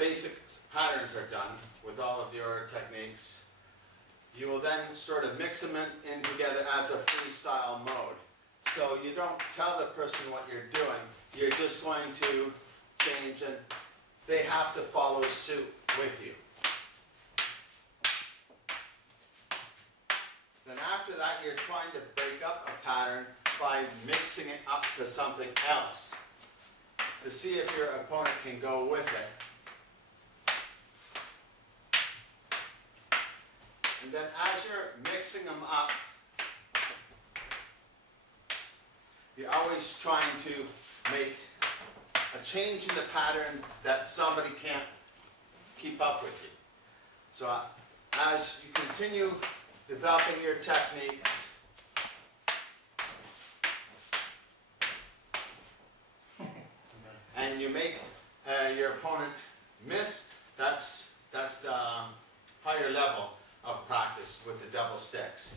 basic patterns are done with all of your techniques, you will then sort of mix them in together as a freestyle mode. So you don't tell the person what you're doing, you're just going to change and they have to follow suit with you. Then after that, you're trying to break up a pattern by mixing it up to something else to see if your opponent can go with it. And then as you're mixing them up, you're always trying to make a change in the pattern that somebody can't keep up with you. So as you continue developing your techniques, and you make your opponent miss, that's the higher level of practice with the double sticks.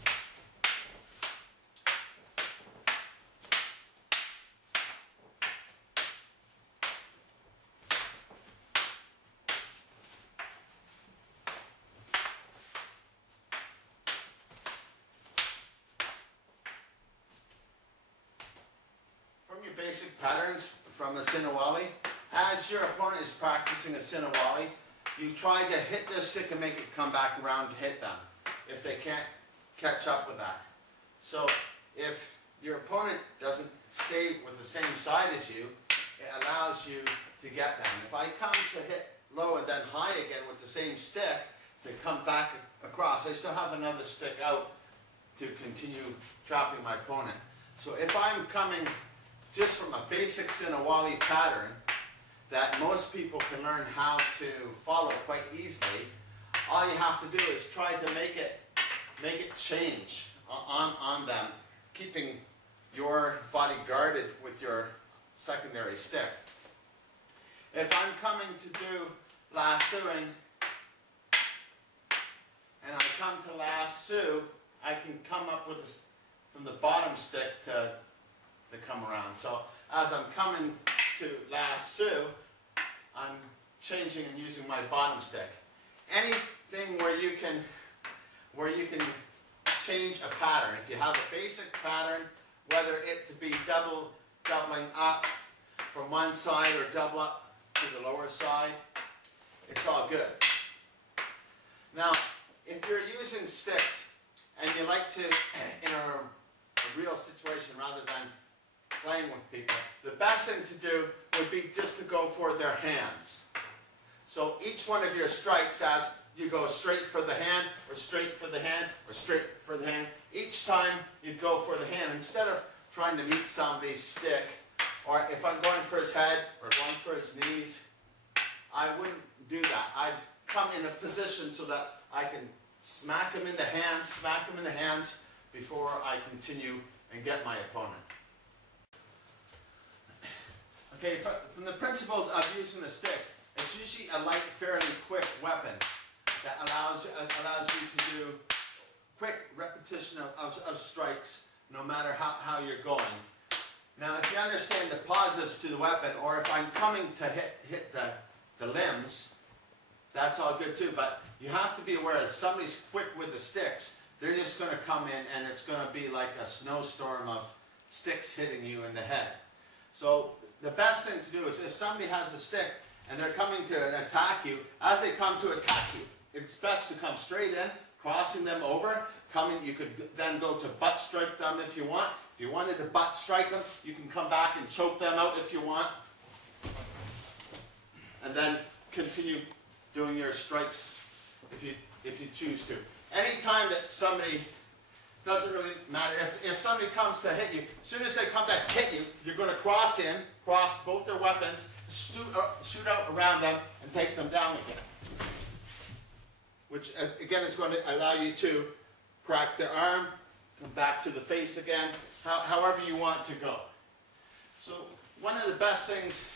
From your basic patterns from a Sinawali, as your opponent is practicing a Sinawali, you try to hit their stick and make it come back around to hit them if they can't catch up with that. So if your opponent doesn't stay with the same side as you, it allows you to get them. If I come to hit low and then high again with the same stick to come back across, I still have another stick out to continue trapping my opponent. So if I'm coming just from a basic Sinawali pattern that most people can learn how to follow quite easily, all you have to do is try to make it change on them, keeping your body guarded with your secondary stick. If I'm coming to do lassoing and I come to lasso, I can come up with this from the bottom stick to come around. So as I'm coming to lasso, I'm changing and using my bottom stick. Anything where you can change a pattern. If you have a basic pattern, whether it to be doubling up from one side or double up to the lower side, it's all good. Now, if you're using sticks and you like to, in a real situation rather than playing with people, the best thing to do would be just to go for their hands. So each one of your strikes, as you go straight for the hand, or straight for the hand, or straight for the hand, each time you go for the hand. Instead of trying to meet somebody's stick, or if I'm going for his head, or going for his knees, I wouldn't do that. I'd come in a position so that I can smack him in the hands, before I continue and get my opponent. Okay, from the principles of using the sticks, it's usually a light, fairly quick weapon that allows you to do quick repetition of strikes no matter how you're going. Now, if you understand the positives to the weapon, or if I'm coming to hit the limbs, that's all good too. But you have to be aware if somebody's quick with the sticks, they're just going to come in and it's going to be like a snowstorm of sticks hitting you in the head. So the best thing to do is if somebody has a stick and they're coming to attack you, as they come to attack you, it's best to come straight in, crossing them over. You could then go to butt strike them if you want. If you wanted to butt strike them, you can come back and choke them out if you want. And then continue doing your strikes if you choose to. Anytime that somebody, doesn't really matter, if somebody comes to hit you, as soon as they come to hit you, you're going to cross both their weapons, shoot out around them, and take them down again. Which, again, is going to allow you to crack their arm, come back to the face again, however you want to go. So one of the best things,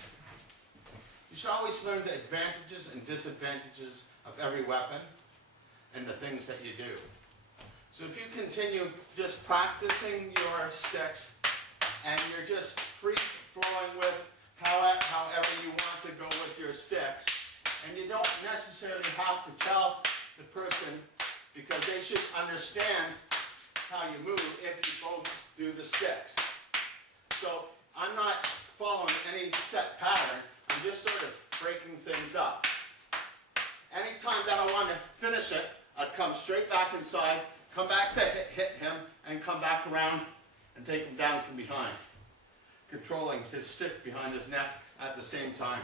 you should always learn the advantages and disadvantages of every weapon and the things that you do. So if you continue just practicing your sticks and you're just free flowing with however you want to go with your sticks, And you don't necessarily have to tell the person, because they should understand how you move if you both do the sticks. So I'm not following any set pattern. I'm just sort of breaking things up. Anytime that I want to finish it, I'd come straight back inside, come back to hit him, and come back around and take him down from behind, controlling his stick behind his neck at the same time.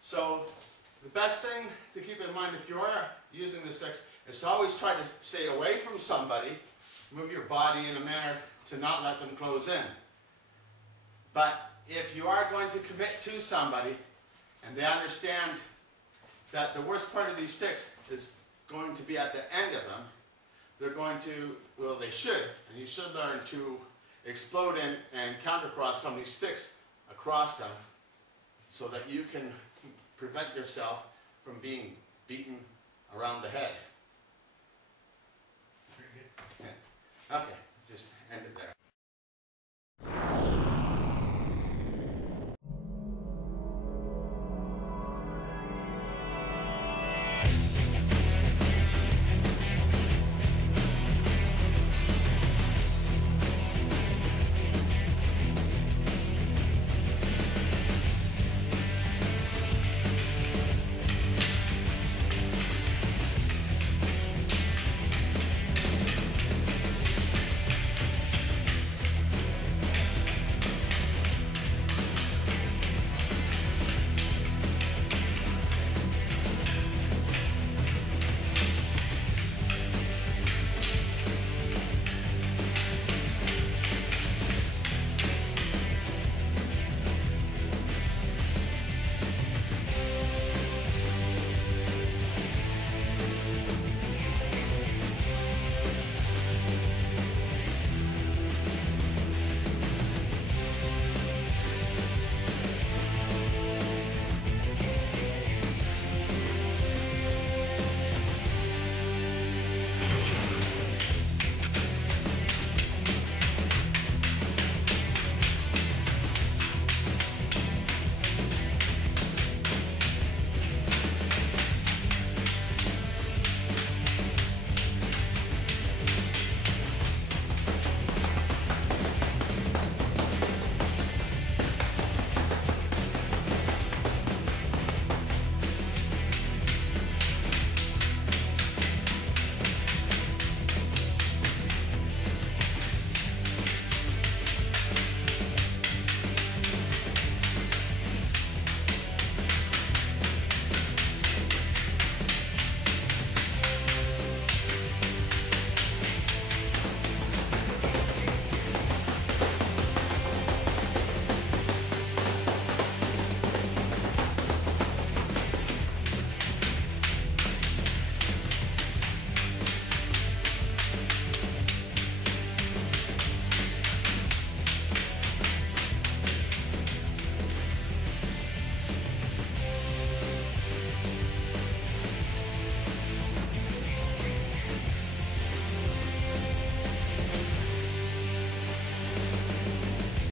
So the best thing to keep in mind if you are using the sticks is to always try to stay away from somebody, move your body in a manner to not let them close in. But if you are going to commit to somebody and they understand that the worst part of these sticks is going to be at the end of them, they're going to, well, they should, and you should learn to explode in and countercross some of these sticks across them so that you can prevent yourself from being beaten around the head. Very good. Yeah. Okay, just end it there.